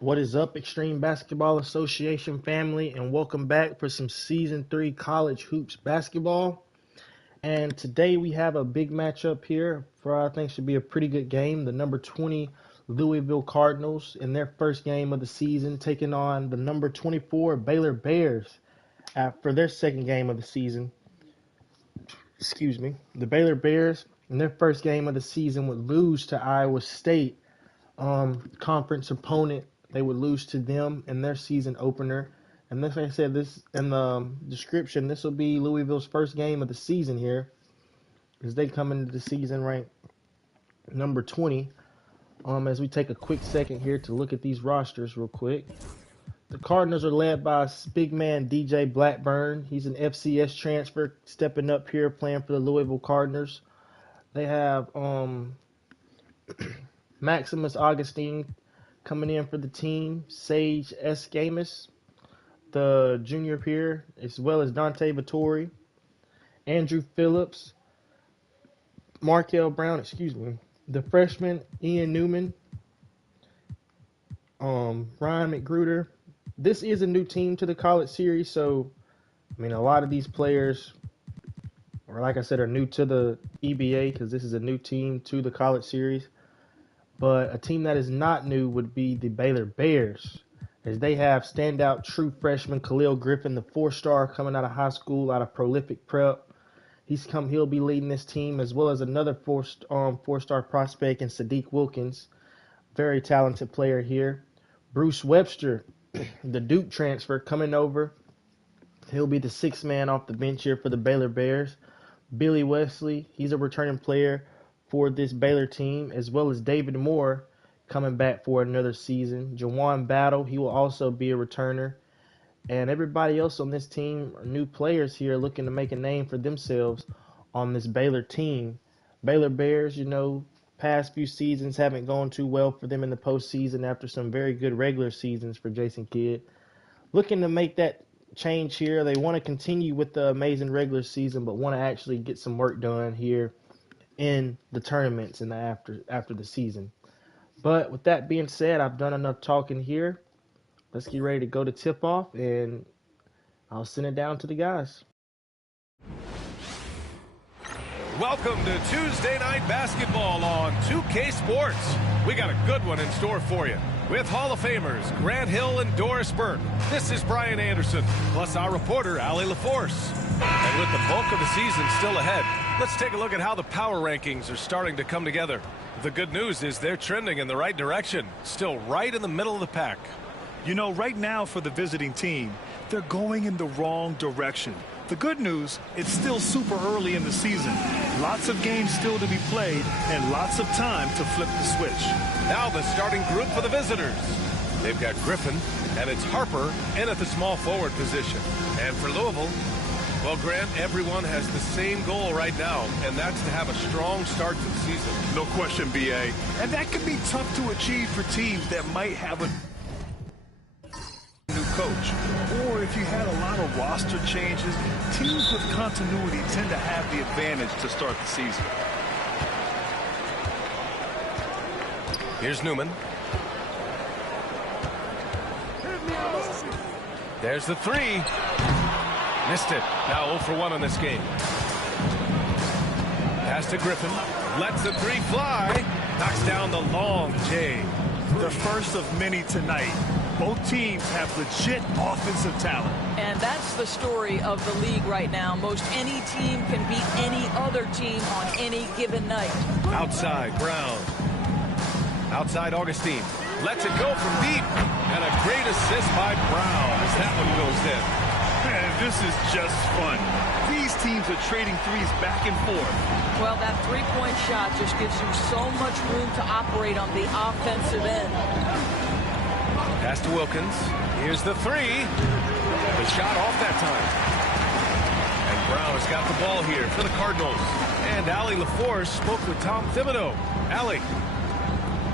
What is up, Extreme Basketball Association family, and welcome back for some Season 3 College Hoops Basketball. And today we have a big matchup here for I think should be a pretty good game. The number 20 Louisville Cardinals in their first game of the season taking on the number 24 Baylor Bears for their second game of the season. The Baylor Bears in their first game of the season would lose to Iowa State, conference opponent. They would lose to them in their season opener. And like I said, this in the description, this will be Louisville's first game of the season here, as they come into the season ranked number 20. As we take a quick second here to look at these rosters real quick. The Cardinals are led by big man DJ Blackburn. He's an FCS transfer stepping up here playing for the Louisville Cardinals. They have Maximus Augustine coming in for the team, Sage Escamus, the junior here, as well as Dante Vittori, Andrew Phillips, Markel Brown, the freshman Ian Newman, Ryan McGruder. This is a new team to the college series, so a lot of these players, or like I said, are new to the EBA because this is a new team to the college series. But a team that is not new would be the Baylor Bears, as they have standout true freshman Khalil Griffin, the 4-star coming out of high school, out of prolific prep. He'll be leading this team, as well as another 4-star prospect in Sadiq Wilkins, very talented player here. Bruce Webster, the Duke transfer, coming over. He'll be the 6th man off the bench here for the Baylor Bears. Billy Wesley, he's a returning player for this Baylor team, as well as David Moore coming back for another season. Jawan Battle, he will also be a returner. And everybody else on this team are new players here looking to make a name for themselves on this Baylor team. Baylor Bears, past few seasons haven't gone too well for them in the postseason after some very good regular seasons for Jason Kidd. Looking to make that change here. They want to continue with the amazing regular season, but want to actually get some work done here in the tournaments and after the season. But with that being said, I've done enough talking here. Let's get ready to go to tip-off, and I'll send it down to the guys. Welcome to Tuesday Night Basketball on 2K Sports. We got a good one in store for you. With Hall of Famers Grant Hill and Doris Burke, this is Brian Anderson, plus our reporter, Allie LaForce. And with the bulk of the season still ahead, let's take a look at how the power rankings are starting to come together. The good news is they're trending in the right direction, still right in the middle of the pack. Right now for the visiting team, they're going in the wrong direction. The good news, it's still super early in the season. Lots of games still to be played and lots of time to flip the switch. Now the starting group for the visitors. They've got Griffin, and it's Harper in at the small forward position. And for Louisville, well, Grant, everyone has the same goal right now, and that's to have a strong start to the season. No question, BA. And that can be tough to achieve for teams that might have a new coach. Or if you had a lot of roster changes, teams with continuity tend to have the advantage to start the season. Here's Newman. There's the three. Missed it. Now 0 for 1 on this game. Pass to Griffin. Lets the three fly. Knocks down the long J. The first of many tonight. Both teams have legit offensive talent. And that's the story of the league right now. Most any team can beat any other team on any given night. Outside, Brown. Outside, Augustine. Lets it go from deep. And a great assist by Brown as that one goes in. Man, this is just fun. These teams are trading threes back and forth. Well, that three-point shot just gives you so much room to operate on the offensive end. Pass to Wilkins. Here's the three. The shot off that time. And Brown has got the ball here for the Cardinals. And Allie LaForce spoke with Tom Thibodeau. Allie.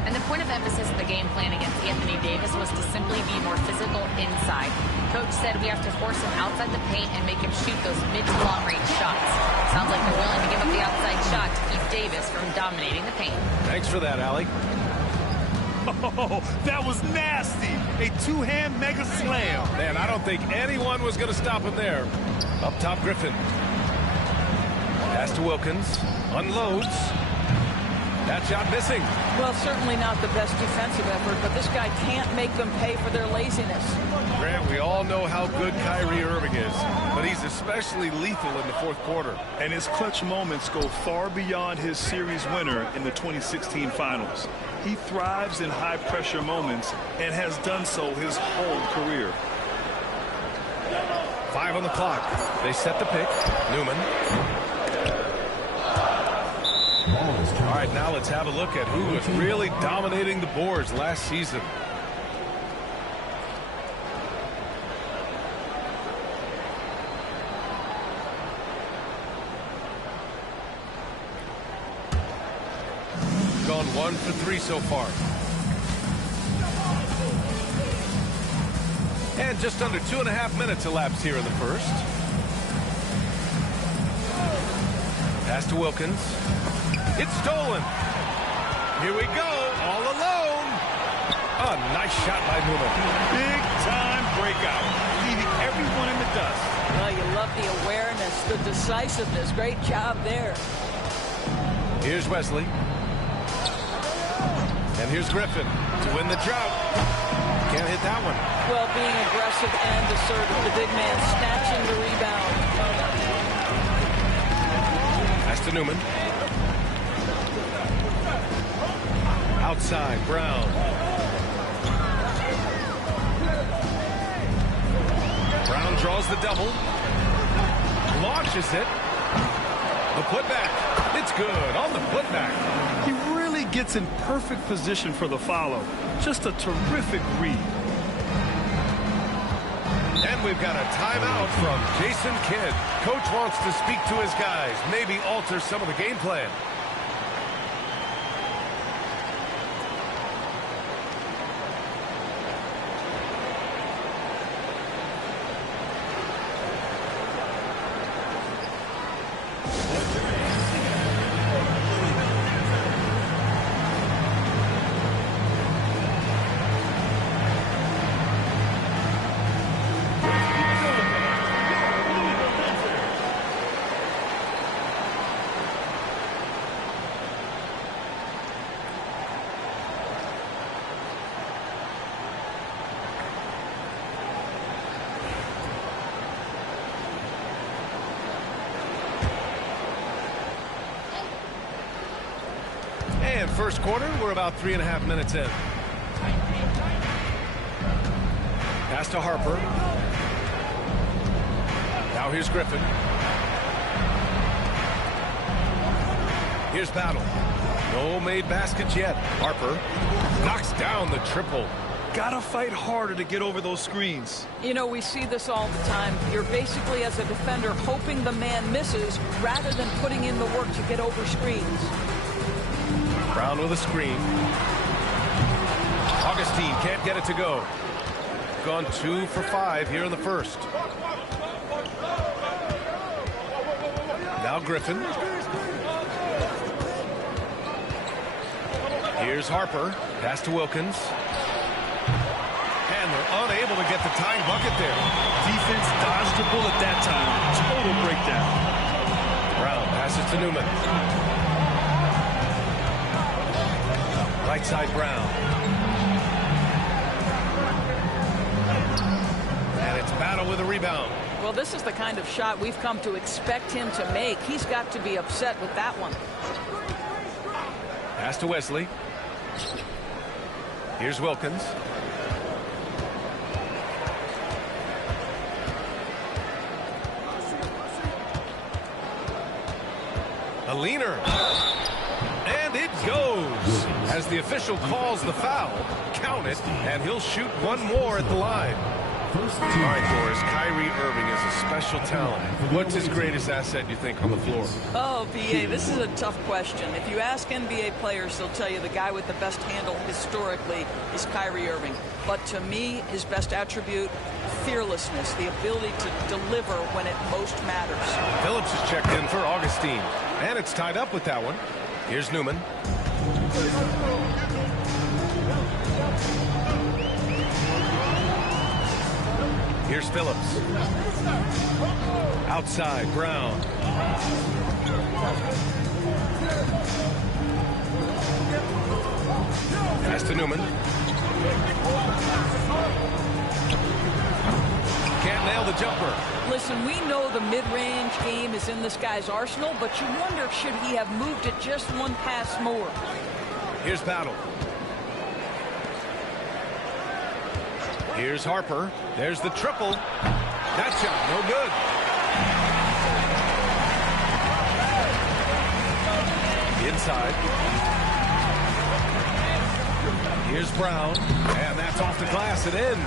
And the point of emphasis of the game plan against Anthony Davis was to simply be more physical inside. Coach said we have to force him outside the paint and make him shoot those mid to long range shots. Sounds like they're willing to give up the outside shot to keep Davis from dominating the paint. Thanks for that, Allie. Oh, that was nasty. A two-hand mega slam. Man, I don't think anyone was going to stop him there. Up top, Griffin. Pass to Wilkins. Unloads. That shot missing. Well, certainly not the best defensive effort, but this guy can't make them pay for their laziness. Grant, we all know how good Kyrie Irving is, but he's especially lethal in the fourth quarter. And his clutch moments go far beyond his series winner in the 2016 finals. He thrives in high-pressure moments and has done so his whole career. 5 on the clock. They set the pick. Newman. All right, now let's have a look at who was really dominating the boards last season. Gone 1 for 3 so far. And just under 2.5 minutes elapsed here in the first. Pass to Wilkins. It's stolen. Here we go, all alone. A nice shot by Newman. Big time breakout, leaving everyone in the dust. Well, you love the awareness, the decisiveness. Great job there. Here's Wesley. And here's Griffin to win the drought. Can't hit that one. Well, being aggressive and assertive, the big man snatching the rebound. Pass to Newman. Outside, Brown. Brown draws the double. Launches it. The putback. It's good on the putback. He really gets in perfect position for the follow. Just a terrific read. And we've got a timeout from Jason Kidd. Coach wants to speak to his guys, maybe alter some of the game plan. And first quarter, we're about 3.5 minutes in. Pass to Harper. Now here's Griffin. Here's Battle. No made baskets yet. Harper knocks down the triple. Gotta fight harder to get over those screens. You know, we see this all the time. You're basically, as a defender, hoping the man misses rather than putting in the work to get over screens. Brown with a screen. Augustine can't get it to go. Gone 2 for 5 here in the first. Now Griffin. Here's Harper. Pass to Wilkins. And they're unable to get the tying bucket there. Defense dodged the bullet that time. Total breakdown. Brown passes to Newman. Right side, Brown. And it's Battle with a rebound. Well, this is the kind of shot we've come to expect him to make. He's got to be upset with that one. Pass to Wesley. Here's Wilkins. A leaner. And it goes. As the official calls the foul, count it, and he'll shoot one more at the line. All right, Doris, Kyrie Irving is a special talent. What's his greatest asset, you think, on the floor? Oh, BA, this is a tough question. If you ask NBA players, they'll tell you the guy with the best handle historically is Kyrie Irving. But to me, his best attribute, fearlessness, the ability to deliver when it most matters. Phillips is checked in for Augustine. And it's tied up with that one. Here's Newman. Here's Phillips. Outside, Brown. Pass to Newman. Can't nail the jumper. Listen, we know the mid-range game is in this guy's arsenal, but you wonder, should he have moved it just one pass more? Here's Battle. Here's Harper. There's the triple. That shot, no good. Inside. Here's Brown. And that's off the glass and in.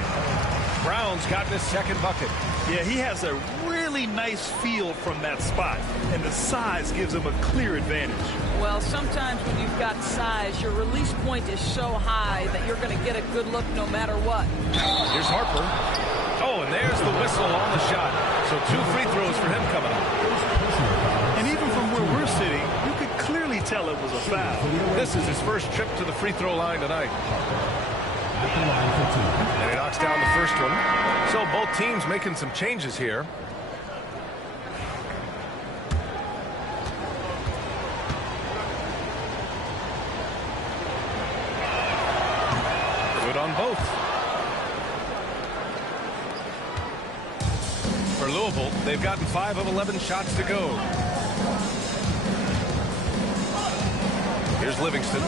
Brown's gotten his second bucket. Yeah, he has a really nice feel from that spot, and the size gives him a clear advantage. Well, sometimes when you've got size, your release point is so high that you're going to get a good look no matter what. Here's Harper. Oh, and there's the whistle on the shot. So 2 free throws for him coming up. And even from where we're sitting, you could clearly tell it was a foul. This is his first trip to the free throw line tonight. And he knocks down the first one. So both teams making some changes here. Good on both. For Louisville, they've gotten 5 of 11 shots to go. Here's Livingston.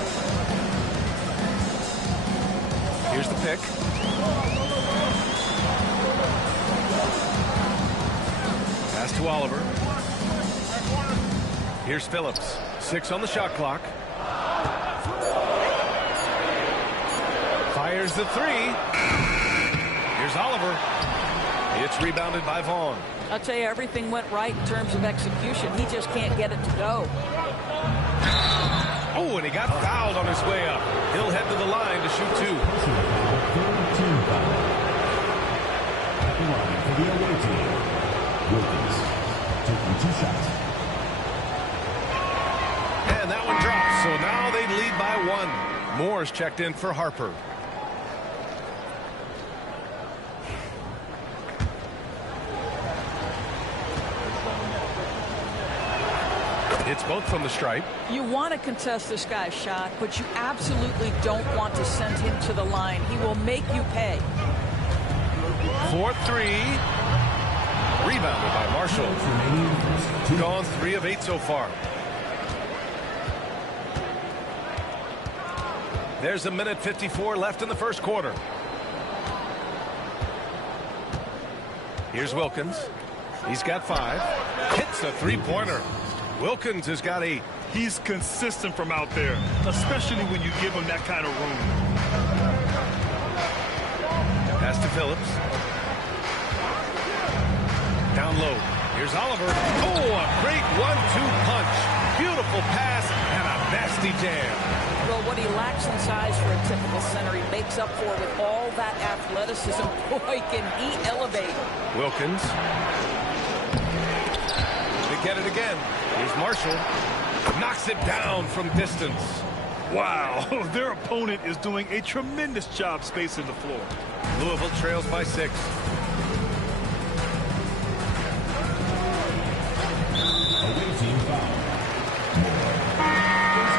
Here's the pick. Pass to Oliver. Here's Phillips. 6 on the shot clock. Fires the 3. Here's Oliver. It's rebounded by Vaughn. I'll tell you, everything went right in terms of execution. He just can't get it to go. Oh, and he got fouled on his way up. He'll head to the line to shoot 2. And that one drops, so now they lead by 1. Moore's checked in for Harper. It's both from the stripe. You want to contest this guy's shot, but you absolutely don't want to send him to the line. He will make you pay. 4-3. Rebounded by Marshall. Gone 3 of 8 so far. There's 1:54 left in the first quarter. Here's Wilkins. He's got 5. Hits a 3-pointer. Wilkins has got 8. He's consistent from out there, especially when you give him that kind of room. Pass to Phillips. Down low. Here's Oliver. Oh, a great 1-2 punch. Beautiful pass and a nasty jam. Well, what he lacks in size for a typical center, he makes up for with all that athleticism. Boy, can he elevate. Wilkins. They get it again. Here's Marshall. Knocks it down from distance. Wow, their opponent is doing a tremendous job spacing the floor. Louisville trails by 6. Away team foul.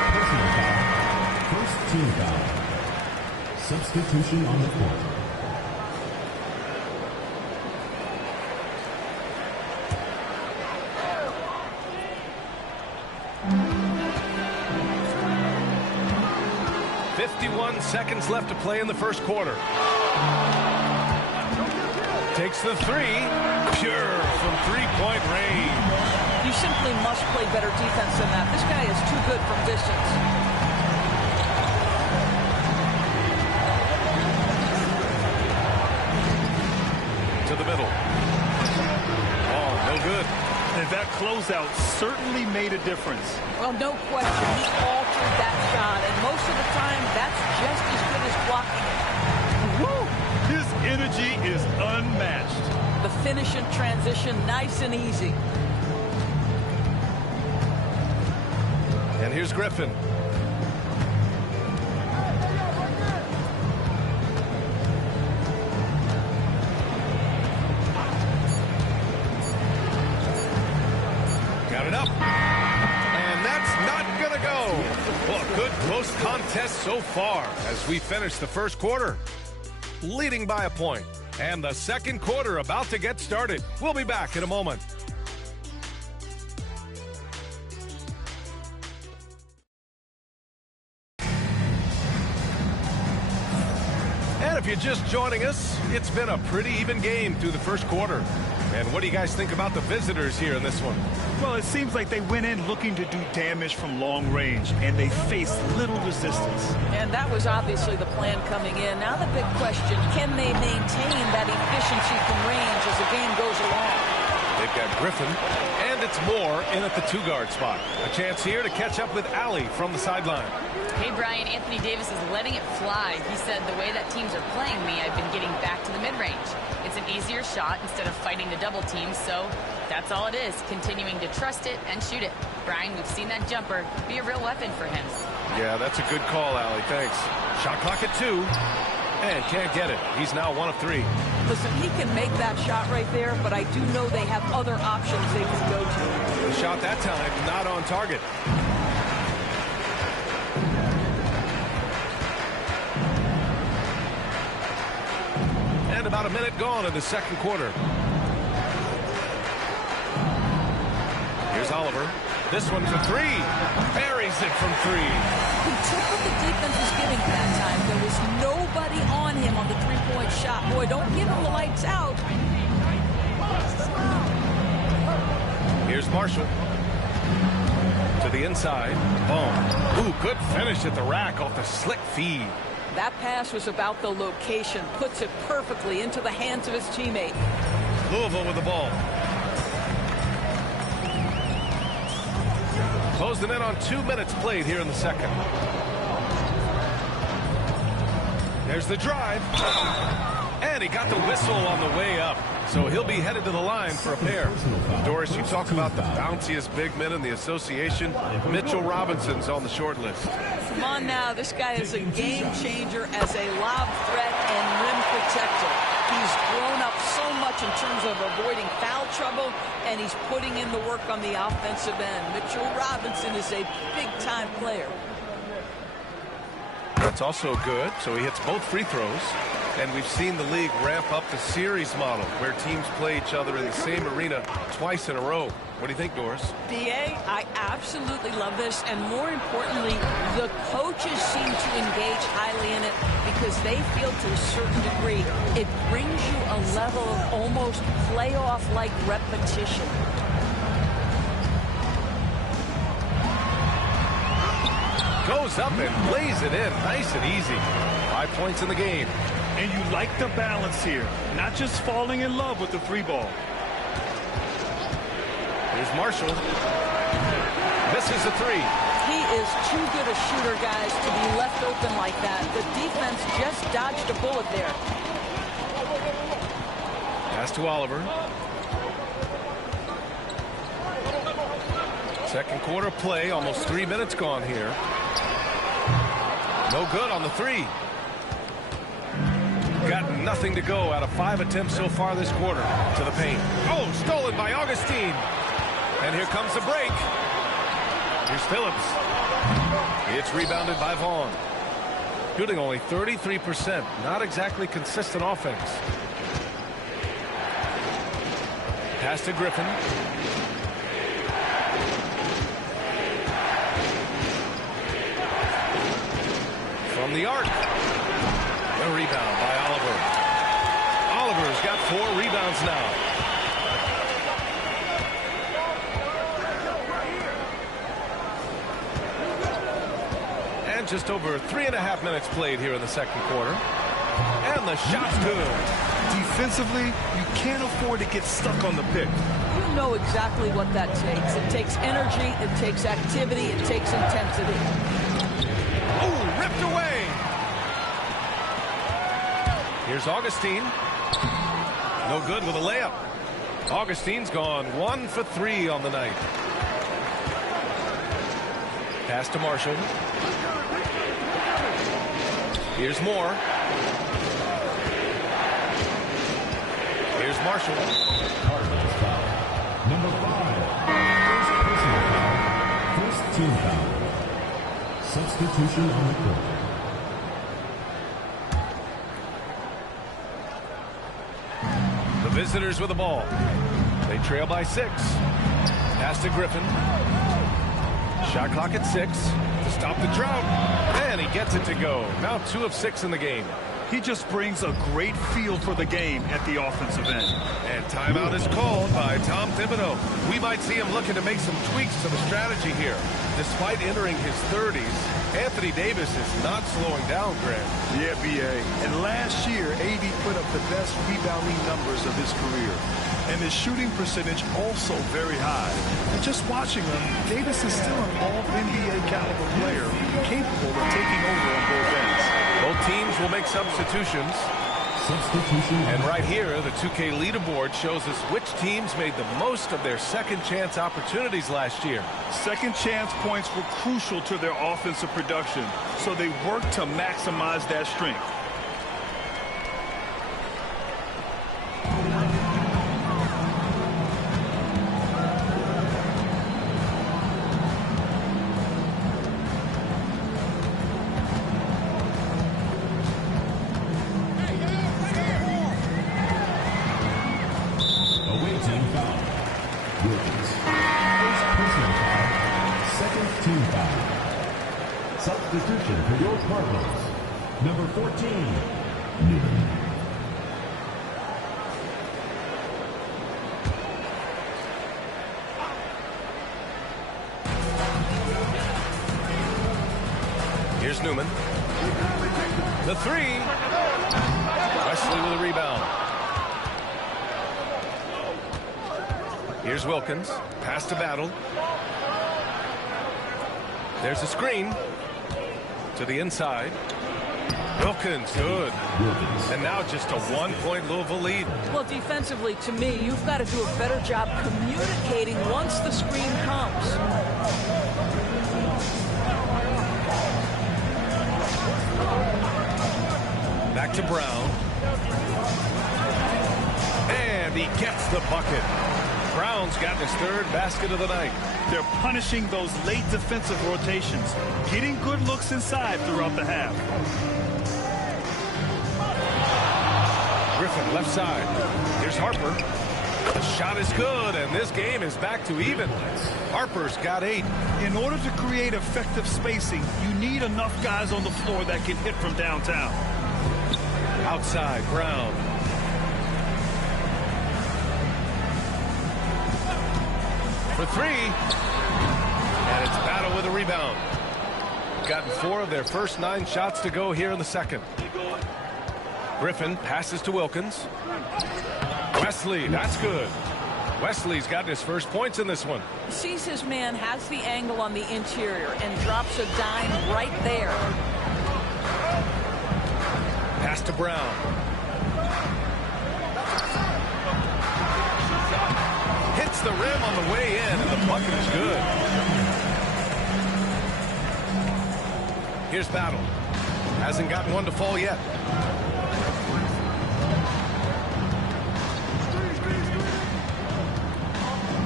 Personal foul. First team foul. Substitution on the court. Seconds left to play in the first quarter. Takes the 3. Pure from 3-point range. You simply must play better defense than that. This guy is too good from distance. to the middle. Oh, no good. And that closeout certainly made a difference. Well, no question. He altered that shot, and most of the time, that's just as good as blocking it. Woo! His energy is unmatched. The finish and transition, nice and easy. And here's Griffin. Got it up. And that's not going to go. Well, a good close contest so far as we finish the first quarter. Leading by a point. And the second quarter about to get started. We'll be back in a moment. And if you're just joining us, it's been a pretty even game through the first quarter. And what do you guys think about the visitors here in this one? Well, it seems like they went in looking to do damage from long range, and they faced little resistance. And that was obviously the plan coming in. Now the big question, can they maintain that efficiency from range as the game goes along? They've got Griffin, and it's Moore in at the 2-guard spot. A chance here to catch up with Allie from the sideline. Hey, Brian, Anthony Davis is letting it fly. He said, the way that teams are playing me, I've been getting back to the mid-range. It's an easier shot instead of fighting the double team, so that's all it is, continuing to trust it and shoot it. Brian, we've seen that jumper be a real weapon for him. Yeah, that's a good call, Allie. Thanks. Shot clock at 2, and can't get it. He's now 1 of 3. Listen, he can make that shot right there, but I do know they have other options they can go to. The shot that time, not on target. And about a minute gone in the second quarter. Here's Oliver. This one for 3. Buries it from 3. He took what the defense was giving that time. There was nobody on him on the three-point shot. Boy, don't give him the lights out. Here's Marshall. To the inside. Boom. Ooh, good finish at the rack off the slick feed. That pass was about the location. Puts it perfectly into the hands of his teammate. Louisville with the ball. Closing in on 2 minutes played here in the second. There's the drive. And he got the whistle on the way up. So he'll be headed to the line for a pair. Doris, you talk about the bounciest big men in the association. Mitchell Robinson's on the short list. Come on now, this guy is a game changer as a lob threat and rim protector. He's grown up so much in terms of avoiding foul trouble, and he's putting in the work on the offensive end. Mitchell Robinson is a big-time player. That's also good, so he hits both free throws. And we've seen the league ramp up the series model where teams play each other in the same arena twice in a row. What do you think, Doris? DA, I absolutely love this, and more importantly, the coaches seem to engage highly in it because they feel to a certain degree it brings you a level of almost playoff-like repetition. Goes up and lays it in nice and easy. 5 points in the game. And you like the balance here, not just falling in love with the 3-ball. Here's Marshall. Misses the 3. He is too good a shooter, guys, to be left open like that. The defense just dodged a bullet there. Pass to Oliver. Second quarter play, almost 3 minutes gone here. No good on the 3. Got nothing to go out of 5 attempts so far this quarter. To the paint. Oh, stolen by Augustine. And here comes the break. Here's Phillips. It's rebounded by Vaughn. Shooting only 33%. Not exactly consistent offense. Pass to Griffin. From the arc. A rebound by Oliver. Oliver's got 4 rebounds now. And just over 3.5 minutes played here in the second quarter. And the shot's good. Defensively, you can't afford to get stuck on the pick. You know exactly what that takes. It takes energy, it takes activity, it takes intensity. Oh, ripped away. Here's Augustine. No good with a layup. Augustine's gone 1 for 3 on the night. Pass to Marshall. Here's Moore. Here's Marshall. Cardinals foul. Number 5. First personal foul. First team foul. Substitution on the court. The visitors with the ball. They trail by 6. Pass to Griffin. Shot clock at 6 to stop the drought. And he gets it to go. Now 2 of 6 in the game. He just brings a great feel for the game at the offensive end. And timeout is called by Tom Thibodeau. We might see him looking to make some tweaks to the strategy here. Despite entering his 30s, Anthony Davis is not slowing down, Grant. Yeah, B.A. And last year, AD put up the best rebounding numbers of his career. And his shooting percentage also very high. And just watching him, Davis is still an all-NBA caliber player, capable of taking over on both ends. Both teams will make substitutions. Substitution. And right here, the 2K leaderboard shows us which teams made the most of their second chance opportunities last year. Second chance points were crucial to their offensive production, so they worked to maximize that strength. Substitution for your Cardinals. Number 14, Newman. Here's Newman. The 3. Wesley with a rebound. Here's Wilkins. Pass to Battle. There's a screen. To the inside. Wilkins, good. And now just a 1-point Louisville lead. Well, defensively, to me, you've got to do a better job communicating once the screen comes. Back to Brown. And he gets the bucket. Brown's got his 3rd basket of the night. They're punishing those late defensive rotations, getting good looks inside throughout the half. Griffin left side. Here's Harper. The shot is good, and this game is back to even. Harper's got 8. In order to create effective spacing, you need enough guys on the floor that can hit from downtown. Outside, Brown. For 3. And it's Battle with a rebound. Gotten 4 of their first 9 shots to go here in the second. Griffin passes to Wilkins. Wesley, that's good. Wesley's gotten his first points in this one. Sees his man, has the angle on the interior, and drops a dime right there. Pass to Brown. Hits the rim on the way in, and the bucket is good. Here's Battle. Hasn't gotten one to fall yet.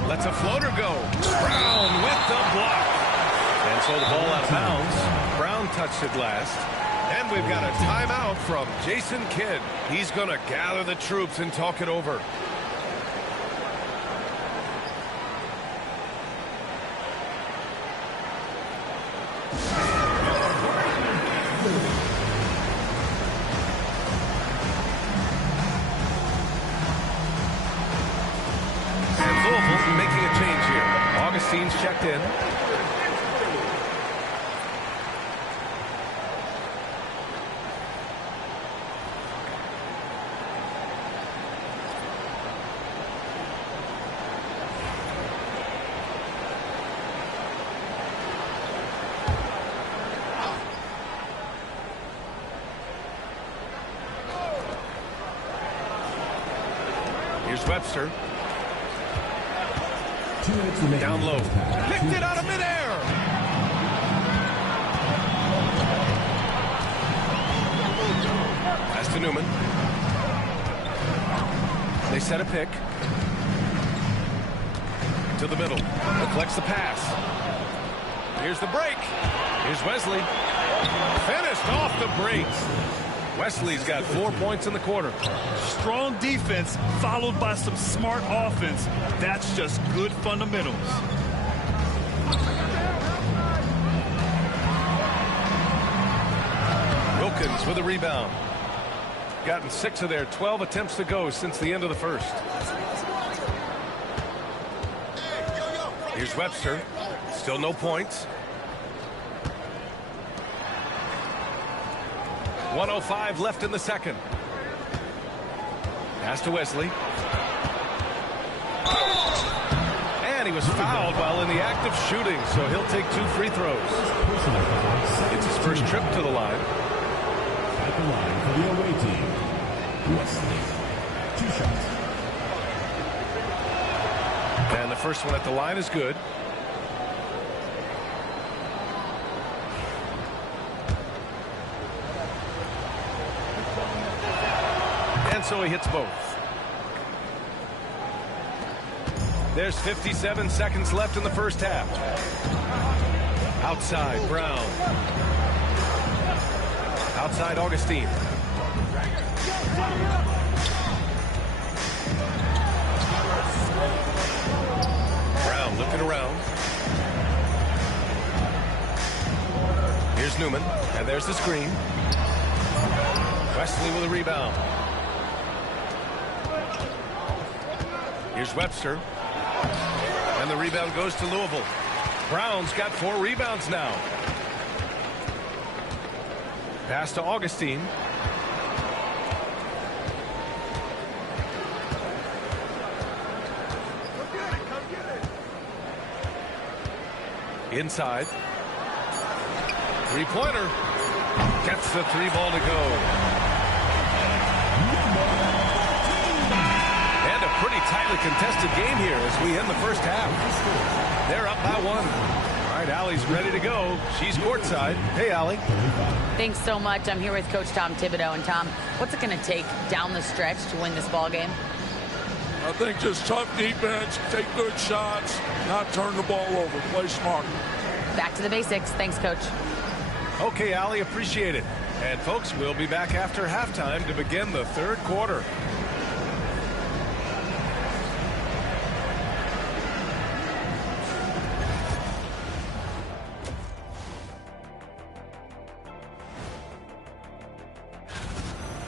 Lets a floater go. Brown with the block. And so the ball out of bounds. Brown touched it last. And we've got a timeout from Jason Kidd. He's going to gather the troops and talk it over. Augustine's checked in. Here's Webster. 2 minutes remaining. Down low. Picked it out of midair. Pass to Newman. They set a pick. To the middle. Collects the pass. Here's the break. Here's Wesley. Finished off the break. Wesley's got 4 points in the quarter. Strong defense followed by some smart offense. That's just good fundamentals. Wilkins with a rebound. Gotten 6 of their 12 attempts to go since the end of the first. Here's Webster. Still no points. 1:05 left in the second. Pass to Wesley. And he was fouled while in the act of shooting, so he'll take 2 free throws. It's his first trip to the line. At the line for the away team, Wesley. 2 shots. And the first one at the line is good. And so he hits both. There's 57 seconds left in the first half. Outside, Brown. Outside, Augustine. Brown looking around. Here's Newman, and there's the screen. Wesley with a rebound. Here's Webster. And the rebound goes to Louisville. Brown's got 4 rebounds now. Pass to Augustine. Inside. 3-pointer. Gets the 3 ball to go. And a pretty tightly contested game here as we end the first half. They're up by 1. All right, Allie's ready to go. She's courtside. Hey, Allie. Thanks so much. I'm here with Coach Tom Thibodeau. And Tom, what's it going to take down the stretch to win this ball game? I think just tough defense, take good shots, not turn the ball over, play smart. Back to the basics. Thanks, Coach. Okay, Allie, appreciate it. And folks, we'll be back after halftime to begin the third quarter.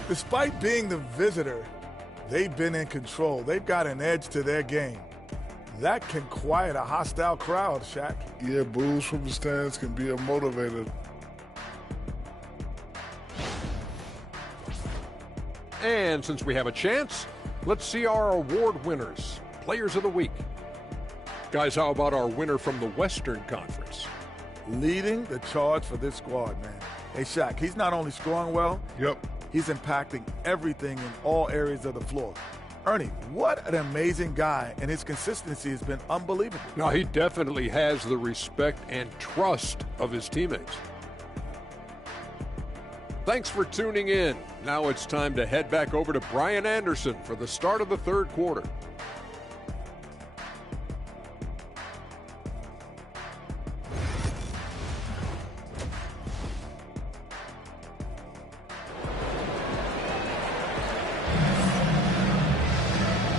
Despite being the visitor, they've been in control. They've got an edge to their game. That can quiet a hostile crowd, Shaq. Yeah, boos from the stands can be a motivator. And since we have a chance, let's see our award winners, Players of the Week. Guys, how about our winner from the Western Conference? Leading the charge for this squad, man. Hey, Shaq, he's not only scoring well, Yep. he's impacting everything in all areas of the floor. Ernie, what an amazing guy, and his consistency has been unbelievable. Now, he definitely has the respect and trust of his teammates. Thanks for tuning in. Now it's time to head back over to Brian Anderson for the start of the third quarter.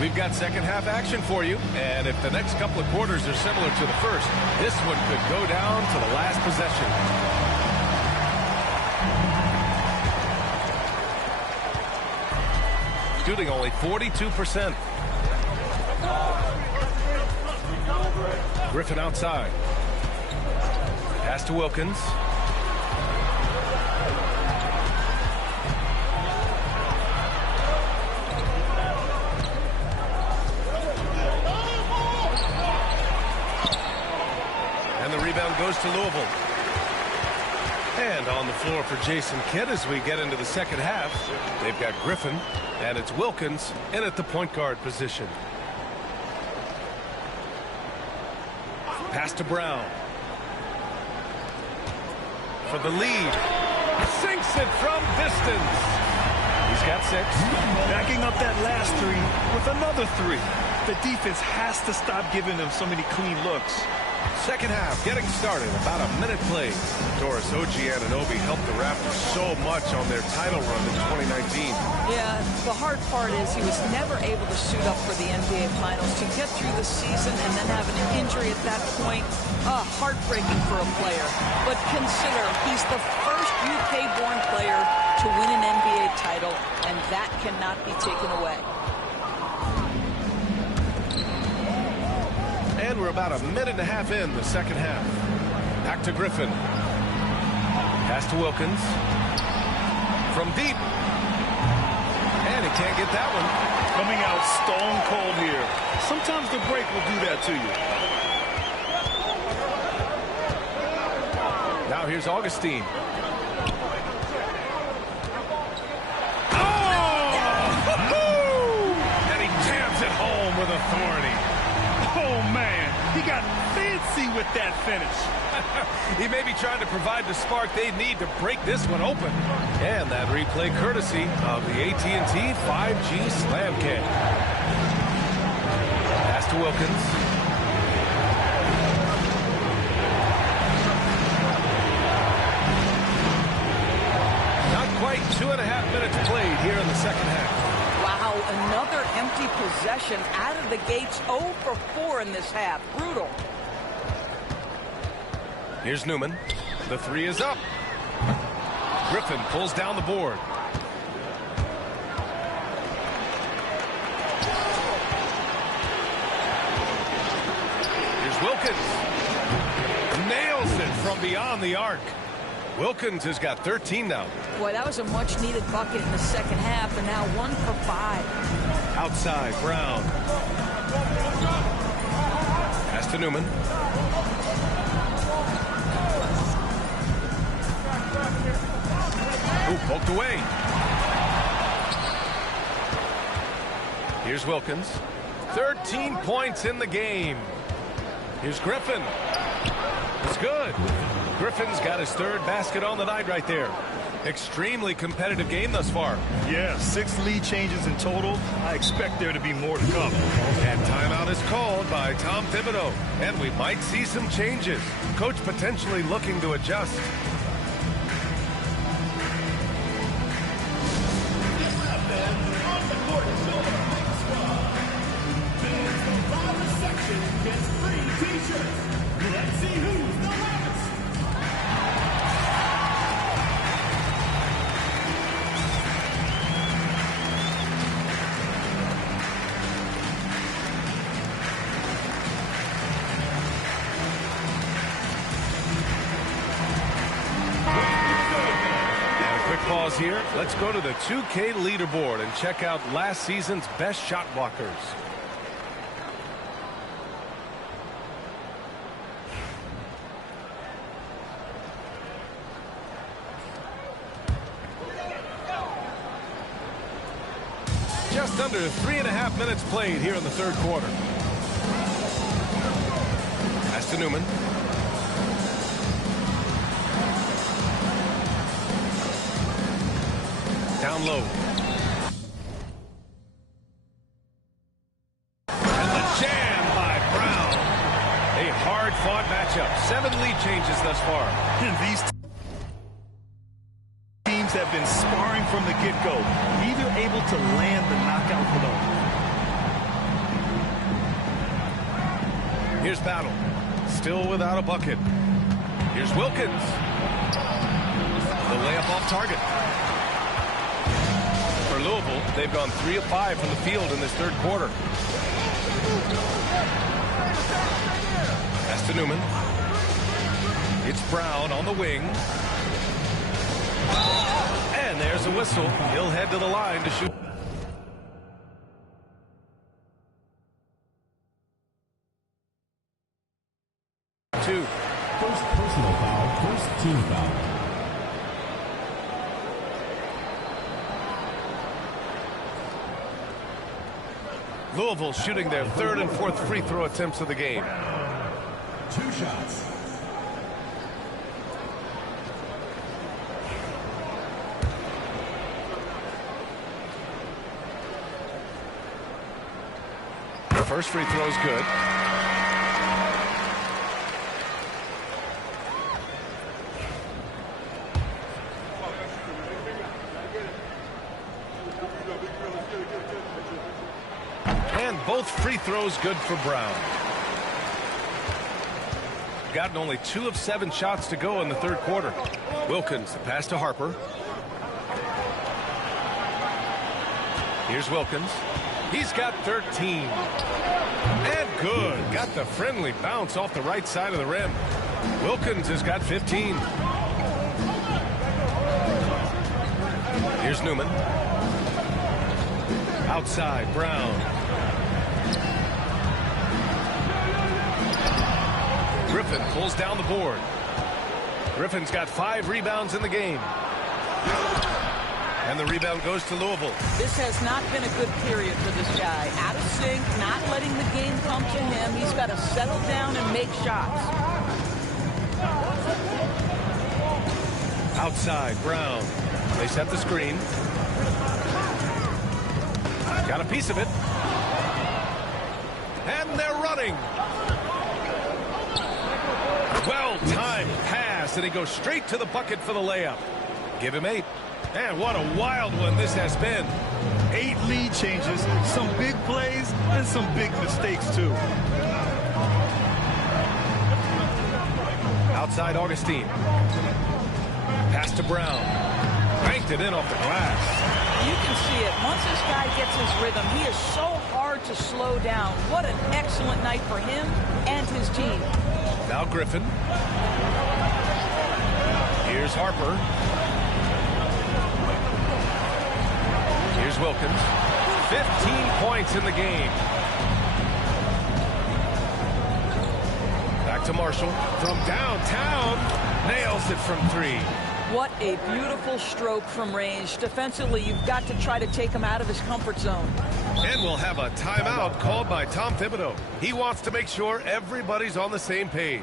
We've got second half action for you, and if the next couple of quarters are similar to the first, this one could go down to the last possession. Shooting only 42%. Griffin outside. Pass to Wilkins. And the rebound goes to Louisville. And on the floor for Jason Kidd as we get into the second half. They've got Griffin, and it's Wilkins in at the point guard position. Pass to Brown. For the lead. Sinks it from distance. He's got 6. Backing up that last 3 with another 3. The defense has to stop giving them so many clean looks. Second half getting started. About a minute played. Doris Anunoby helped the Raptors so much on their title run in 2019. Yeah, the hard part is he was never able to suit up for the NBA Finals. To get through the season and then have an injury at that point, heartbreaking for a player. But consider, he's the first UK-born player to win an NBA title, and that cannot be taken away. And we're about a minute and a half in the second half. Back to Griffin. Pass to Wilkins. From deep. And he can't get that one. Coming out stone cold here. Sometimes the break will do that to you. Now here's Augustine. And he jams it home with authority. Oh, man. He got fancy with that finish. He may be trying to provide the spark they need to break this one open. And that replay courtesy of the AT&T 5G Slam Kick. Pass to Wilkins. Not quite 2.5 minutes played here in the second half. Wow, another empty possession out of the gates. 0 for 4 in this half. Brutal. Here's Newman. The 3 is up. Griffin pulls down the board. Here's Wilkins. Nails it from beyond the arc. Wilkins has got 13 now. Boy, that was a much-needed bucket in the second half, and now 1 for 5. Outside, Brown. Pass to Newman. Ooh, poked away. Here's Wilkins. 13 points in the game. Here's Griffin. It's good. Griffin's got his 3rd basket on the night right there. Extremely competitive game thus far. Yeah, 6 lead changes in total. I expect there to be more to come. And timeout is called by Tom Thibodeau. And we might see some changes. Coach potentially looking to adjust. Pause here. Let's go to the 2K leaderboard and check out last season's best shot blockers. Just under 3.5 minutes played here in the third quarter. Pass to Newman. Down low. And the jam by Brown. A hard-fought matchup. 7 lead changes thus far. And these teams have been sparring from the get-go. Neither able to land the knockout blow. Here's Battle. Still without a bucket. Here's Wilkins. The layup off target. For Louisville, they've gone 3 of 5 from the field in this third quarter. Pass to Newman. It's Brown on the wing. And there's a whistle. He'll head to the line to shoot. First personal foul, first team foul. Louisville shooting their third and fourth free throw attempts of the game. 2 shots. The first free throw is good. And both free throws good for Brown. Gotten only 2 of 7 shots to go in the third quarter. Wilkins, the pass to Harper. Here's Wilkins. He's got 13. And good. Got the friendly bounce off the right side of the rim. Wilkins has got 15. Here's Newman. Outside, Brown. Griffin pulls down the board. Griffin's got 5 rebounds in the game. And the rebound goes to Louisville. This has not been a good period for this guy. Out of sync, not letting the game come to him. He's got to settle down and make shots. Outside, Brown. They set the screen. Got a piece of it. And they're running. Well-timed pass, and he goes straight to the bucket for the layup. Give him 8. And what a wild one this has been. 8 lead changes, some big plays, and some big mistakes, too. Outside, Augustine. Pass to Brown. Banked it in off the glass. You can see it. Once this guy gets his rhythm, he is so hard to slow down. What an excellent night for him and his team. Now Griffin. Here's Harper. Here's Wilkins. 15 points in the game. Back to Marshall. From downtown. Nails it from 3. What a beautiful stroke from range. Defensively, you've got to try to take him out of his comfort zone. And we'll have a timeout called by Tom Thibodeau. He wants to make sure everybody's on the same page.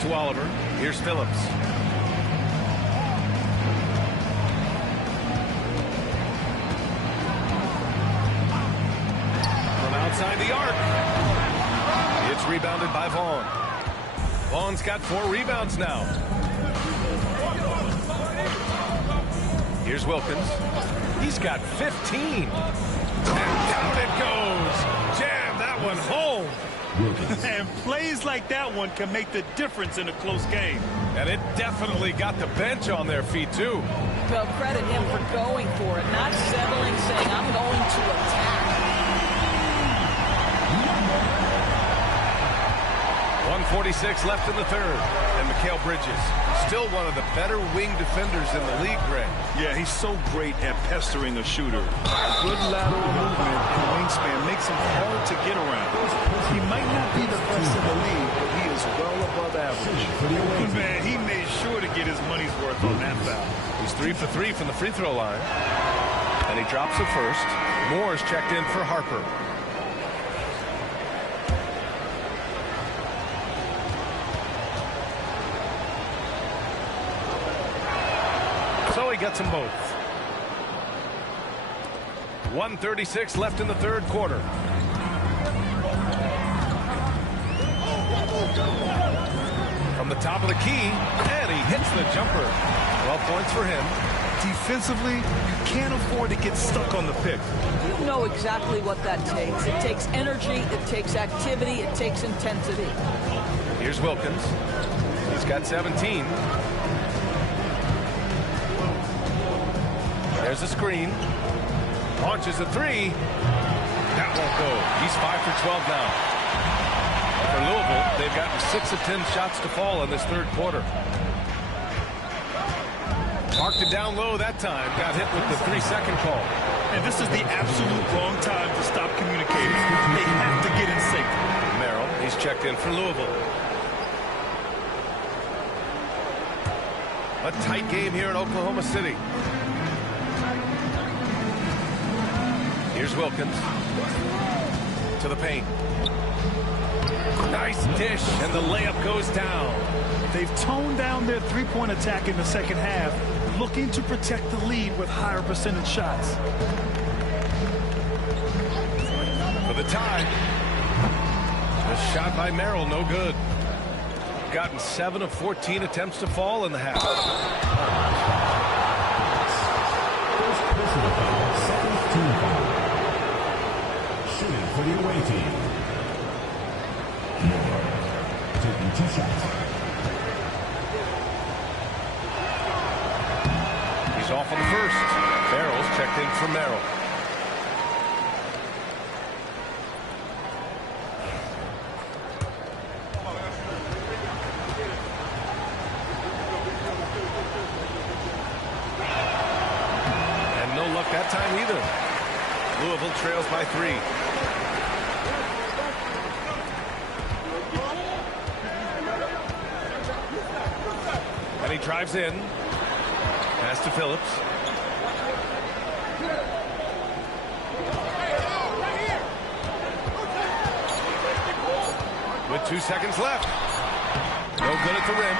To Oliver. Here's Phillips. From outside the arc. It's rebounded by Vaughn. Vaughn's got 4 rebounds now. Here's Wilkins. He's got 15. And down it goes. Jam that one home. And plays like that one can make the difference in a close game. And it definitely got the bench on their feet, too. Well, credit him for going for it, not settling, saying, I'm going to attack. 1:46 left in the third. And Mikal Bridges, still one of the better wing defenders in the league, Greg. Yeah, he's so great at pestering a shooter. Good lateral movement and wingspan makes him hard to get around. He might not be the best in the league, but he is well above average. Man, he made sure to get his money's worth on that foul. He's 3 for 3 from the free throw line. And he drops the first. Moore's checked in for Harper. So he gets them both. 1:36 left in the third quarter. From the top of the key, and he hits the jumper. 12 points for him. Defensively, you can't afford to get stuck on the pick. You know exactly what that takes. It takes energy, it takes activity, it takes intensity. Here's Wilkins. He's got 17. There's a screen. Launches a three. That won't go. He's 5 for 12 now. For Louisville, they've gotten 6 of 10 shots to fall in this third quarter. Marked it down low that time. Got hit with the 3-second call. And this is the absolute wrong time to stop communicating. They have to get in sync. Merrill, he's checked in for Louisville. A tight game here in Oklahoma City. Here's Wilkins. To the paint. Nice dish, and the layup goes down. They've toned down their three-point attack in the second half, looking to protect the lead with higher percentage shots. For the tie. A shot by Merrill, no good. Gotten 7 of 14 attempts to fall in the half. First personal foul, second team foul. Shooting for the away team. Moore taking 2 shots. He's off on the first. Barrels checked in for Merrill. And no luck that time either. Louisville trails by 3. And he drives in. Pass to Phillips. With 2 seconds left. No good at the rim.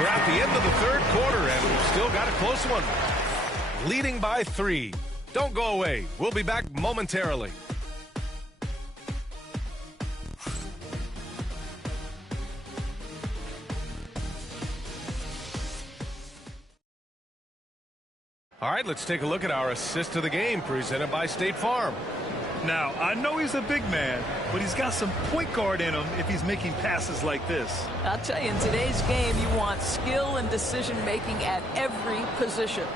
We're at the end of the third quarter, and we've still got a close one. Leading by 3. Don't go away. We'll be back momentarily. All right, let's take a look at our assist of the game presented by State Farm. Now, I know he's a big man, but he's got some point guard in him if he's making passes like this. I'll tell you, in today's game, you want skill and decision-making at every position.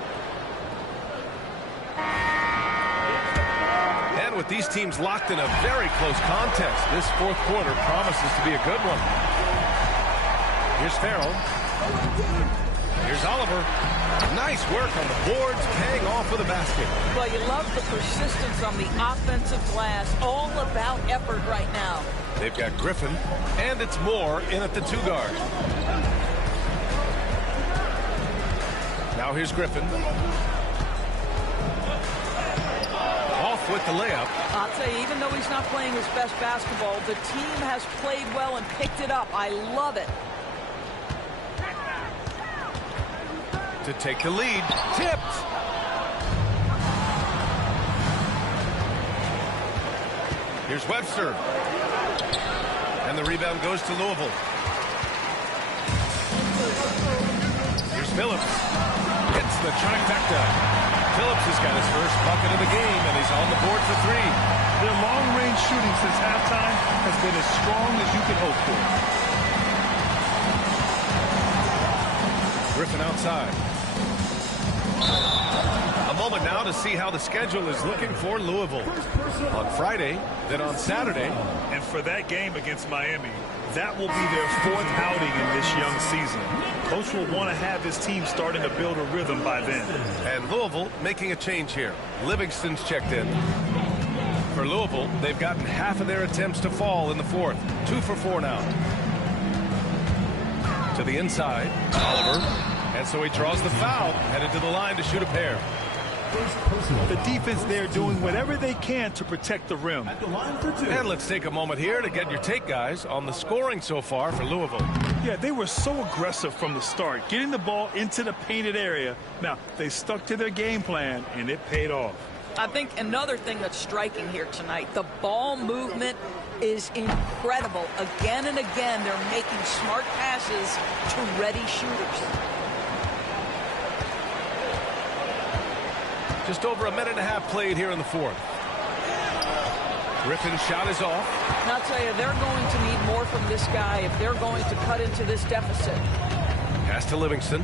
And with these teams locked in a very close contest, this fourth quarter promises to be a good one. Here's Farrell. Here's Oliver. Nice work on the boards, paying off with a basket. Well, you love the persistence on the offensive glass. All about effort right now. They've got Griffin, and it's Moore in at the 2 guard. Now here's Griffin. Off with the layup. I'll tell you, even though he's not playing his best basketball, the team has played well and picked it up. I love it. To take the lead. Tipped. Here's Webster. And the rebound goes to Louisville. Here's Phillips. Hits the trifecta. Phillips has got his first bucket of the game, and he's on the board for 3. Their long-range shooting since halftime has been as strong as you could hope for. Griffin outside. A moment now to see how the schedule is looking for Louisville. On Friday, then on Saturday. And for that game against Miami, that will be their 4th outing in this young season. Coach will want to have his team starting to build a rhythm by then. And Louisville making a change here. Livingston's checked in. For Louisville, they've gotten half of their attempts to fall in the fourth. 2 for 4 now. To the inside, Oliver. And so he draws the foul, headed to the line to shoot a pair. The defense there doing whatever they can to protect the rim. And let's take a moment here to get your take, guys, on the scoring so far for Louisville. Yeah, they were so aggressive from the start, getting the ball into the painted area. Now, they stuck to their game plan, and it paid off. I think another thing that's striking here tonight, the ball movement is incredible. Again and again, they're making smart passes to ready shooters. Just over a minute and a half played here in the fourth. Griffin's shot is off. And I'll tell you, they're going to need more from this guy if they're going to cut into this deficit. Pass to Livingston.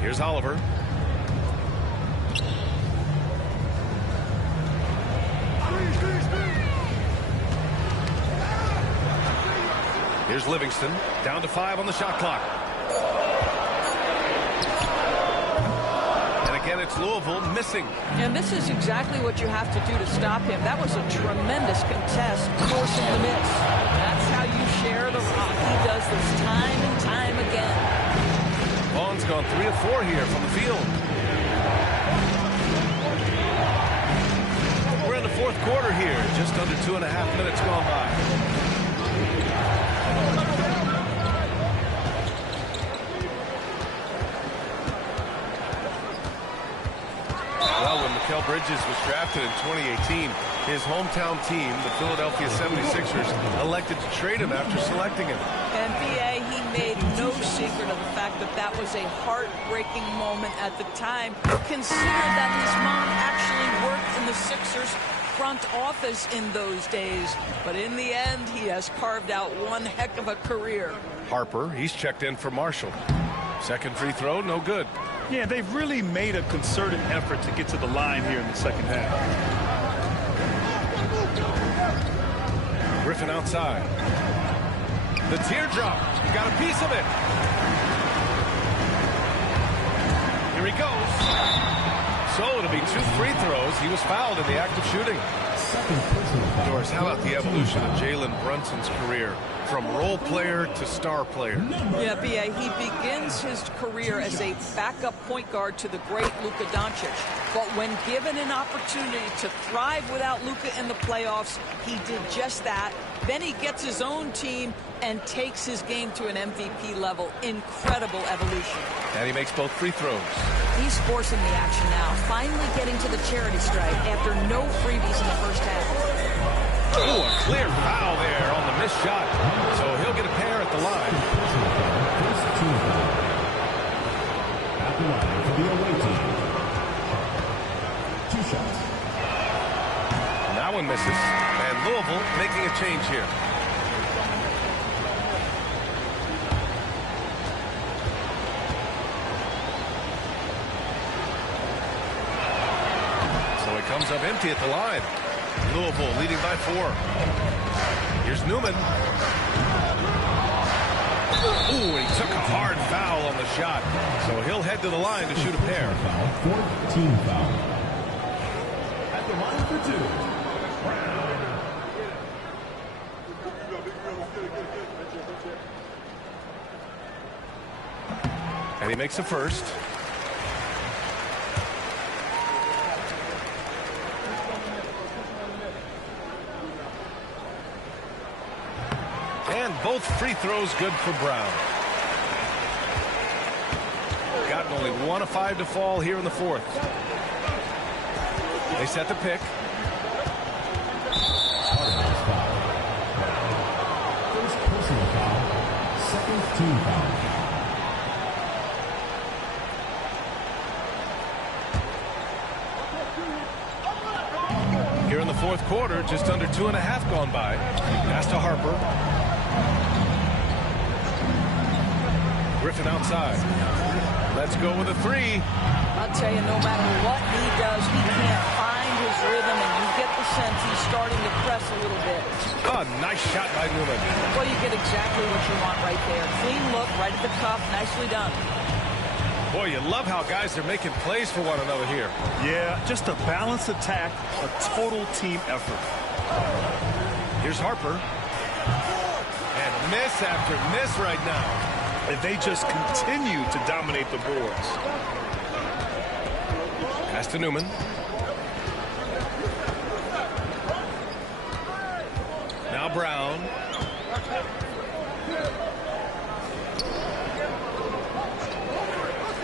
Here's Oliver. Here's Livingston. Down to 5 on the shot clock. And again, it's Louisville missing. And this is exactly what you have to do to stop him. That was a tremendous contest, forcing the miss. That's how you share the rock. He does this time and time again. Vaughn's gone 3 of 4 here from the field. We're in the fourth quarter here. Just under 2.5 minutes gone by. Well, when Mikal Bridges was drafted in 2018, his hometown team, the Philadelphia 76ers, elected to trade him after selecting him. And BA, he made no secret of the fact that that was a heartbreaking moment at the time. Consider that his mom actually worked in the Sixers front office in those days. But in the end, he has carved out one heck of a career. Harper, he's checked in for Marshall. Second free throw, no good. Yeah, they've really made a concerted effort to get to the line here in the second half. Griffin outside. The teardrop. He got a piece of it. Here he goes. So it'll be 2 free throws. He was fouled in the act of shooting. Doris, how about the evolution of Jalen Brunson's career? From role player to star player. Yeah, B.A., he begins his career as a backup point guard to the great Luka Doncic. But when given an opportunity to thrive without Luka in the playoffs, he did just that. Then he gets his own team and takes his game to an MVP level. Incredible evolution. And he makes both free throws. He's forcing the action now, finally getting to the charity stripe after no freebies in the first half. Oh, a clear foul there on the missed shot. So he'll get a pair at the line. At the line for the away team. 2 shots. That one misses. And Louisville making a change here. So it comes up empty at the line. Louisville leading by 4. Here's Newman. Ooh, he took a hard foul on the shot. So he'll head to the line to shoot a pair. 14 foul. At the line for 2. And he makes the first. And both free throws good for Brown. Gotten only 1 of 5 to fall here in the fourth. They set the pick. First personal foul. Second team foul. Here in the fourth quarter, just under 2.5 gone by. Pass to Harper. Griffin outside. Let's go with a 3. I'll tell you, no matter what he does, he can't find his rhythm, and you get the sense he's starting to press a little bit. Oh, nice shot by Newman. Well, you get exactly what you want right there. Clean look, right at the cuff, nicely done. Boy, you love how guys are making plays for one another here. Yeah, just a balanced attack, a total team effort. Here's Harper. And miss after miss right now. And they just continue to dominate the boards. Pass to Newman. Now Brown.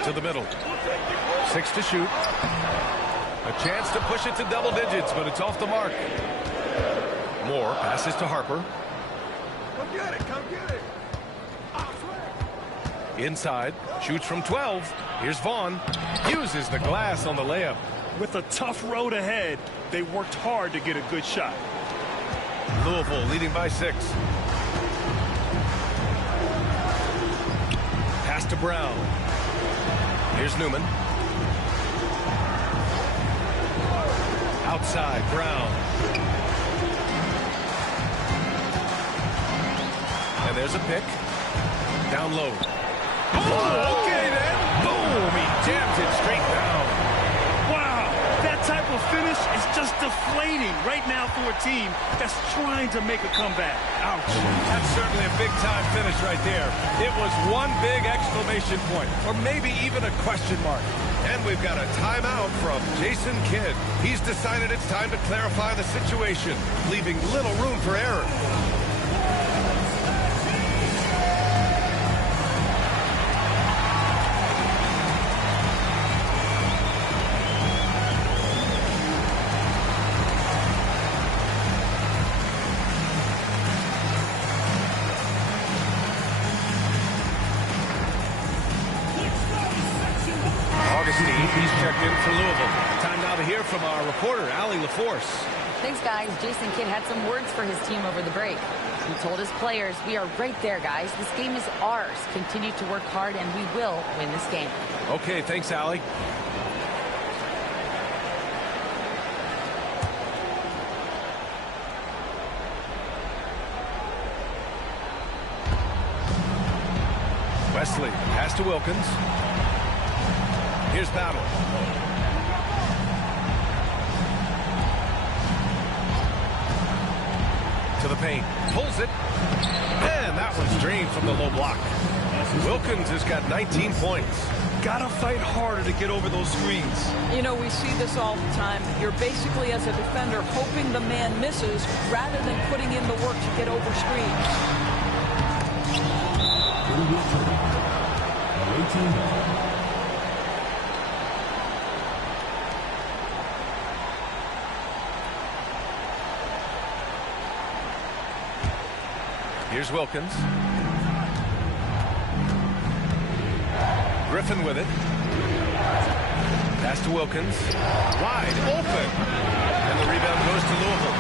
To the middle. 6 to shoot. A chance to push it to double digits, but it's off the mark. Moore passes to Harper. Come get it, come get it. Inside, shoots from 12. Here's Vaughn. Uses the glass on the layup. With a tough road ahead, they worked hard to get a good shot. Louisville leading by 6. Pass to Brown. Here's Newman. Outside, Brown. And there's a pick. Down low. Oh, okay then. Boom, he jams it straight down. Wow, that type of finish is just deflating right now for a team that's trying to make a comeback. Ouch. That's certainly a big-time finish right there. It was one big exclamation point, or maybe even a question mark. And we've got a timeout from Jason Kidd. He's decided it's time to clarify the situation, leaving little room for error. He's checked in for Louisville. Time now to hear from our reporter, Allie LaForce. Thanks, guys. Jason Kidd had some words for his team over the break. He told his players, we are right there, guys. This game is ours. Continue to work hard, and we will win this game. Okay, thanks, Allie. Wesley, pass to Wilkins. Here's Battle. To the paint. Pulls it. And that one's drained from the low block. Wilkins has got 19 points. Gotta fight harder to get over those screens. You know, we see this all the time. You're basically, as a defender, hoping the man misses rather than putting in the work to get over screens. Here's Wilkins. Griffin with it. Pass to Wilkins. Wide open. And the rebound goes to Louisville.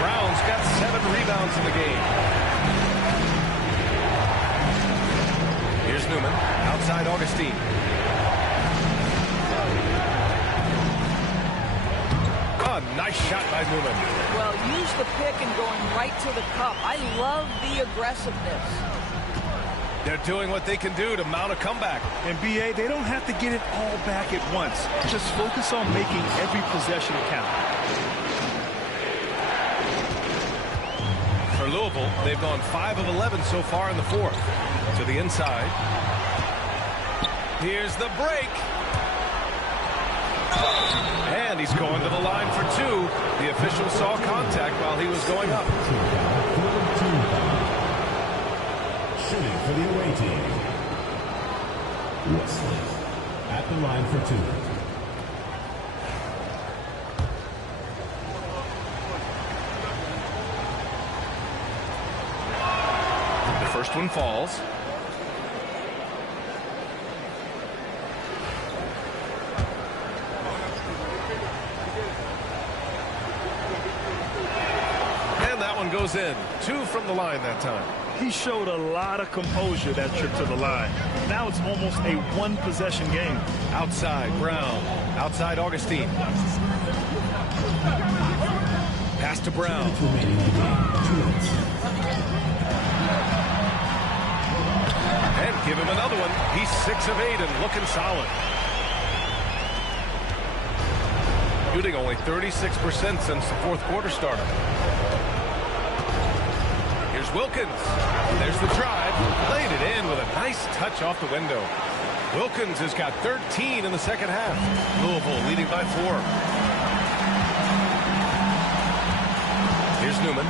Brown's got 7 rebounds in the game. Here's Newman. Outside Augustine. Oh, nice shot by Newman. Well, use the pick and going right to the cup. I love the aggressiveness. They're doing what they can do to mount a comeback. And BA, they don't have to get it all back at once. Just focus on making every possession count. For Louisville, they've gone 5 of 11 so far in the 4th. To the inside. Here's the break. And he's going to the line for 2. The official saw contact while he was going up. Shooting for the away team. Wesley at the line for 2. The first one falls. Goes in. 2 from the line that time. He showed a lot of composure that trip to the line. Now it's almost a one-possession game. Outside, Brown. Outside, Augustine. Pass to Brown. And give him another one. He's 6 of 8 and looking solid. Shooting only 36% since the 4th quarter started. Wilkins. There's the drive. Laid it in with a nice touch off the window. Wilkins has got 13 in the second half. Louisville leading by 4. Here's Newman.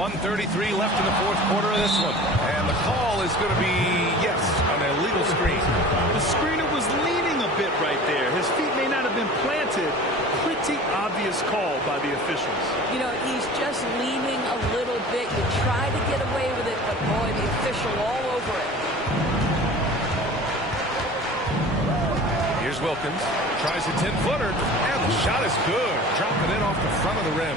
1:33 left in the 4th quarter of this one. And the call is going to be, yes, an illegal screen. The screener was leaning a bit right there. His feet may not have been planted quick pretty obvious call by the officials. You know, he's just leaning a little bit. You try to get away with it, but boy, the official all over it. Here's Wilkins. Tries a 10-footer, and the shot is good. Dropping it off the front of the rim.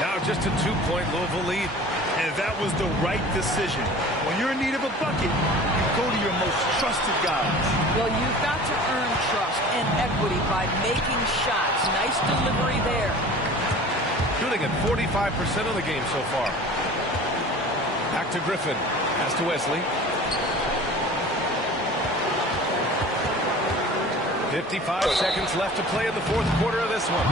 Now just a 2-point Louisville lead. And that was the right decision. When you're in need of a bucket, you go to your most trusted guys. Well, you've got to earn trust and equity by making shots. Nice delivery there. Shooting at 45% of the game so far. Back to Griffin. Pass to Wesley. 55 seconds left to play in the fourth quarter of this one.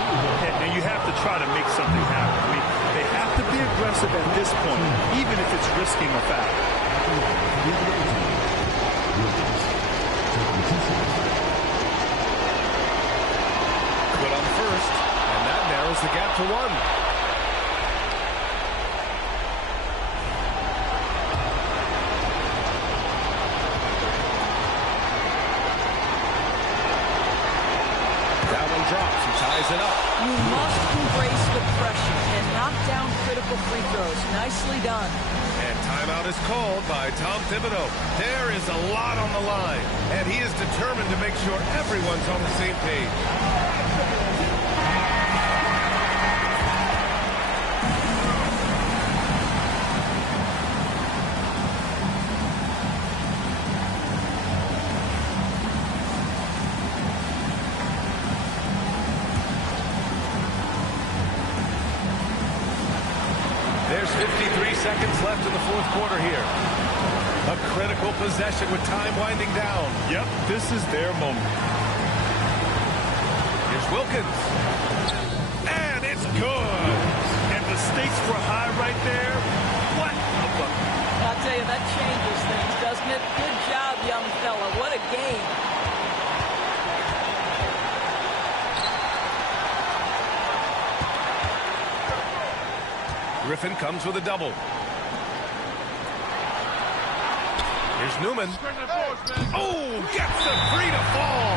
And you have to try to make something happen. I mean, they have to be aggressive at this point, even if it's risking a foul. Good on first, and that narrows the gap to 1. Drops. He ties it up. You must embrace the pressure and knock down critical free throws. Nicely done. And timeout is called by Tom Thibodeau. There is a lot on the line, and he is determined to make sure everyone's on the same page. There's 53 seconds left in the fourth quarter here. A critical possession with time winding down. Yep, this is their moment. Here's Wilkins. And it's good. And the stakes were high right there. What a bucket. I'll tell you, that changes things, doesn't it? Good job, young fella. What a game. Griffin comes with a double. Here's Newman. Oh, gets the three to fall.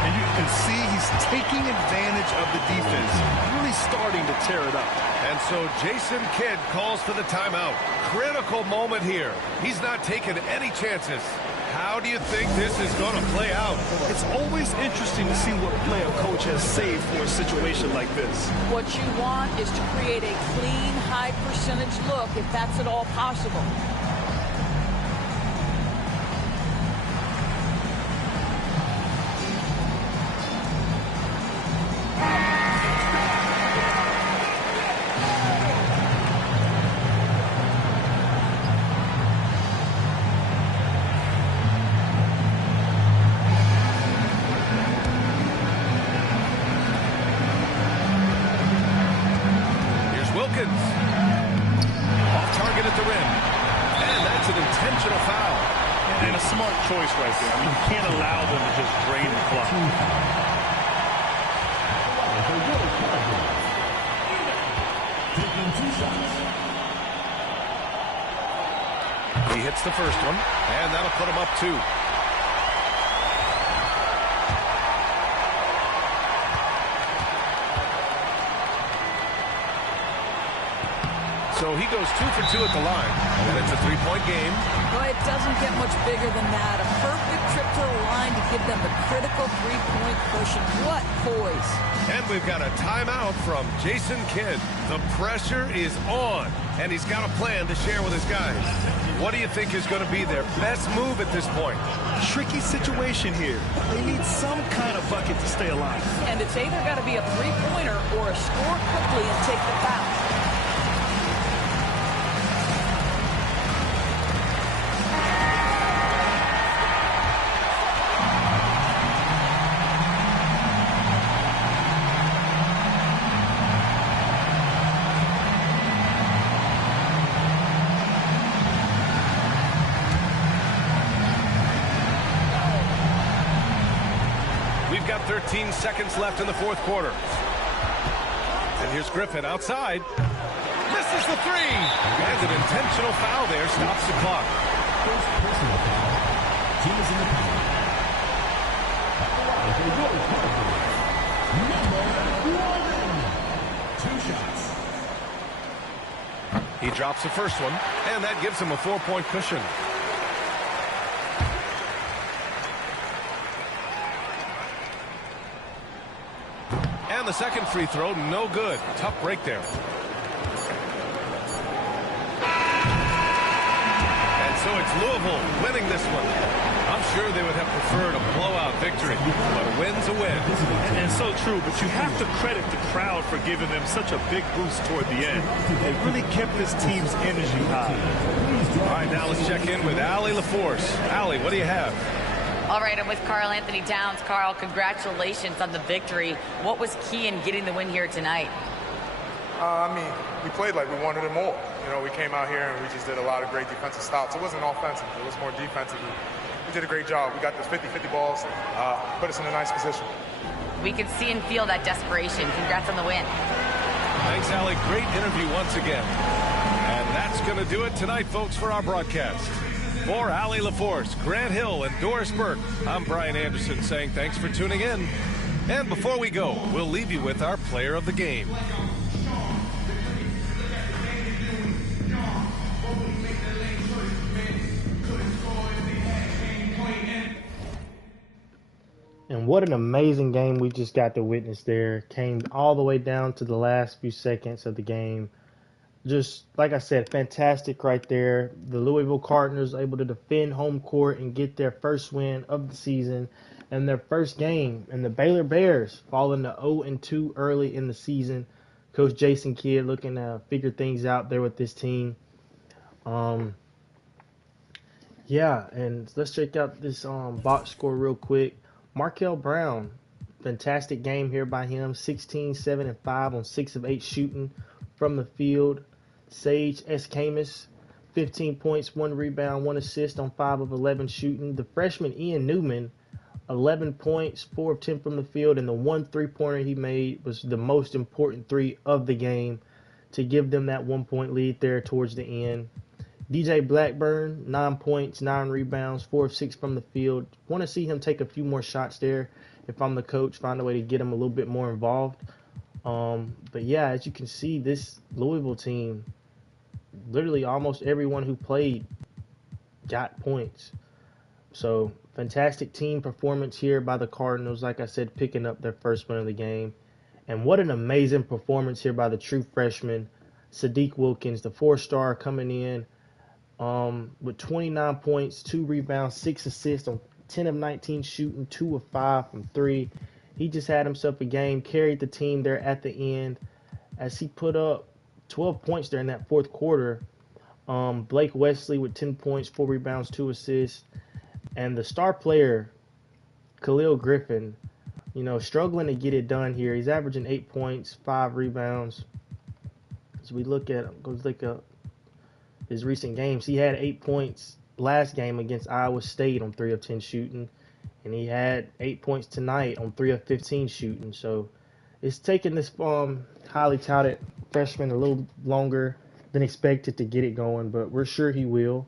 And you can see he's taking advantage of the defense, really starting to tear it up. And so Jason Kidd calls for the timeout. Critical moment here. He's not taking any chances. How do you think this is going to play out? It's always interesting to see what play a coach has saved for a situation like this. What you want is to create a clean, high-percentage look, if that's at all possible. Off target at the rim. And that's an intentional foul. And a smart choice right there. I mean, you can't allow them to just drain the clock. He hits the first one, and that'll put him up 2. So he goes 2 for 2 at the line, and it's a 3-point game. Well, it doesn't get much bigger than that. A perfect trip to the line to give them the critical 3-point cushion. What poise. And we've got a timeout from Jason Kidd. The pressure is on, and he's got a plan to share with his guys. What do you think is going to be their best move at this point? Tricky situation here. They need some kind of bucket to stay alive. And it's either got to be a three-pointer or a score quickly and take the foul. We've got 13 seconds left in the fourth quarter. And here's Griffin outside. Misses the three. And an intentional foul there stops the clock. First personal foul. Team is in the penalty. Number 2 shots. He drops the first one, and that gives him a 4-point cushion. And the second free throw, no good. Tough break there. And so it's Louisville winning this one. I'm sure they would have preferred a blowout victory, but a win's a win. And so true, but you have to credit the crowd for giving them such a big boost toward the end. They really kept this team's energy high. All right, now let's check in with Allie LaForce. Allie, what do you have? All right, I'm with Carl Anthony Towns. Carl, congratulations on the victory. What was key in getting the win here tonight? We played like we wanted it more. You know, we came out here and we just did a lot of great defensive stops. It wasn't offensive. It was more defensive. We did a great job. We got those 50-50 balls, put us in a nice position. We could see and feel that desperation. Congrats on the win. Thanks, Allie. Great interview once again. And that's going to do it tonight, folks, for our broadcast. For Allie LaForce, Grant Hill, and Doris Burke, I'm Brian Anderson saying thanks for tuning in. And before we go, we'll leave you with our player of the game. And what an amazing game we just got to witness there. Came all the way down to the last few seconds of the game. Just, like I said, fantastic right there. The Louisville Cardinals able to defend home court and get their first win of the season and their first game. And the Baylor Bears falling to 0-2 early in the season. Coach Jason Kidd looking to figure things out there with this team. Yeah, and let's check out this box score real quick. Markel Brown, fantastic game here by him. 16, 7, and 5 on 6 of 8 shooting from the field. Sage S. Camus, 15 points, 1 rebound, 1 assist on 5 of 11 shooting. The freshman Ian Newman, 11 points, 4 of 10 from the field, and the 1 3-pointer he made was the most important 3 of the game to give them that 1-point lead there towards the end. DJ Blackburn, 9 points, 9 rebounds, 4 of 6 from the field. Want to see him take a few more shots there. If I'm the coach, find a way to get him a little bit more involved. But yeah, as you can see, this Louisville team, literally almost everyone who played got points. So fantastic team performance here by the Cardinals. Like I said, picking up their first win of the game. And what an amazing performance here by the true freshman, Sadiq Wilkins, the 4-star coming in with 29 points, 2 rebounds, 6 assists on 10 of 19 shooting, 2 of 5 from 3. He just had himself a game, carried the team there at the end as he put up 12 points there in that fourth quarter. Blake Wesley with 10 points, 4 rebounds, 2 assists. And the star player, Khalil Griffin, you know, struggling to get it done here. He's averaging 8 points, 5 rebounds. As we look at his recent games, he had 8 points last game against Iowa State on 3 of 10 shooting. And he had 8 points tonight on 3 of 15 shooting. So it's taken this highly touted freshman a little longer than expected to get it going, but we're sure he will.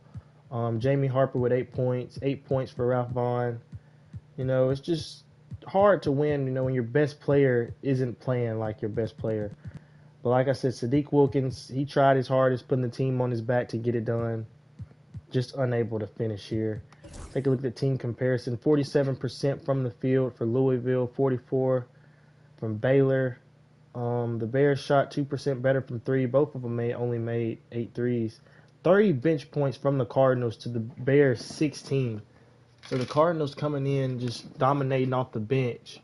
Jamie Harper with 8 points for Ralph Vaughn. You know, it's just hard to win, you know, when your best player isn't playing like your best player. But like I said, Sadiq Wilkins, he tried his hardest, putting the team on his back to get it done. Just unable to finish here. Take a look at the team comparison. 47% from the field for Louisville, 44% from Baylor. The Bears shot 2% better from 3. Both of them only made 8 threes. 30 bench points from the Cardinals to the Bears 16. So the Cardinals coming in just dominating off the bench.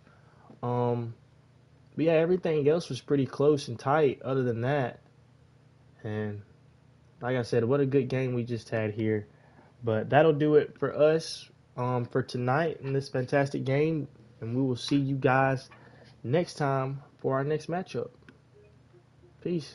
But yeah, everything else was pretty close and tight other than that. And like I said, what a good game we just had here. But that'll do it for us for tonight in this fantastic game. And we will see you guys next time for our next matchup. Peace.